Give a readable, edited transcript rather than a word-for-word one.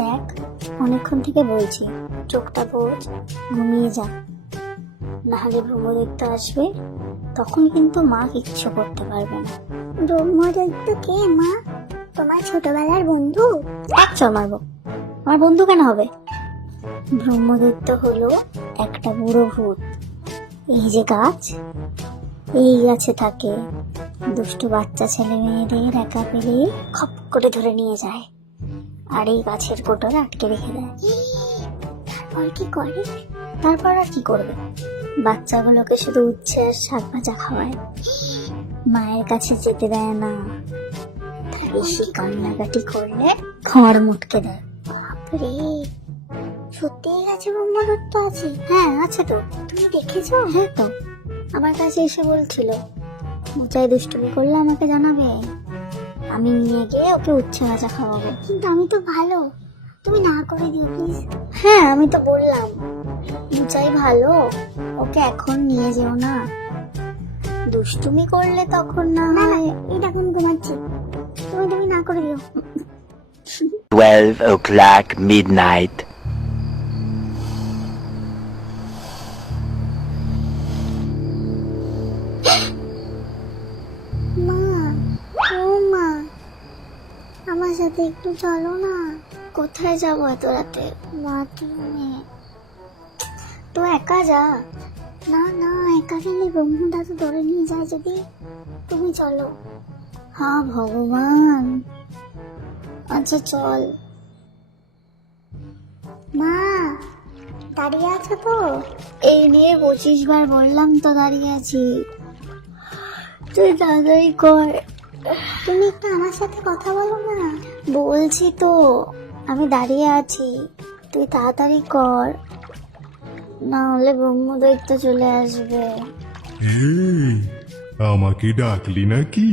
দেখ, অনেকক্ষণ থেকে বলছি চোখটা বোঝ, ঘুমিয়ে যা, নাহলে ব্রহ্মদৈত্য আসবে, তখন কিন্তু মা কিচ্ছু করতে পারবে না। ব্রহ্মদৈত্য কে মা? তোমার ছোটবেলার বন্ধু? এক চর মারবো। আমার বন্ধু কেন হবে? ব্রহ্মদৈত্য হলো একটা বুড়ো ভূত। এই যে গাছ, এই গাছে থাকে। দুষ্টু বাচ্চা ছেলে মেয়েদের একা পেলে খপ করে ধরে নিয়ে যায়, আর এই গাছের কোটরে আটকে রেখে দেয়। তারপর কি করে? তারপর আর কি করবে? বাচ্চাগুলোকে শুধু উচ্ছে আর শাক ভাজা খাওয়ায়, মায়ের কাছে যেতে দেয় না। বেশি কান্নাকাটি করলে খড় মুটকে দেয়। বাপরে, সত্যি এই গাছে ব্রহ্মদৈত্য আছে? হ্যাঁ, আছে তো। তুমি দেখেছো? হ্যাঁ তো, আমার কাছে এসে বলছিল উঁচাই দুষ্টুমি করলে আমাকে জানাবে, আমি নিয়ে গিয়ে ওকে উচ্ছে ভাজা খাওয়াবো। কিন্তু আমি তো ভালো, তুমি না করে দিও প্লিজ। হ্যাঁ, আমি তো বললাম উঁচাই ভালো, ওকে এখন নিয়ে যেও না, দুষ্টুমি করলে তখন না না না, হয়। এটা এখন ঘুমাচ্ছি, তুমি না করে দিও। 12 o'clock midnight. মা, ও মা, আমার সাথে একটু চলো না। কোথায় যাবো এত রাতে? বাথরুমে। তো একা যা। না না, একা গেলে ব্রহ্মদাস ধরে নিয়ে যায় যদি। তুমি চলো। হ্যাঁ ভগবান, আচ্ছা চল। মা, দাঁড়িয়ে আছো তো? এই নিয়ে 25 বার বললাম তো দাঁড়িয়ে আছি, তুই তাড়াতাড়ি কর। তুমি একটু আমার সাথে কথা বলো না। বলছি তো আমি দাঁড়িয়ে আছি, তুই তাড়াতাড়ি কর, না হলে ব্রহ্মদৈত্য চলে আসবে। এই, আমাকে ডাকলি নাকি?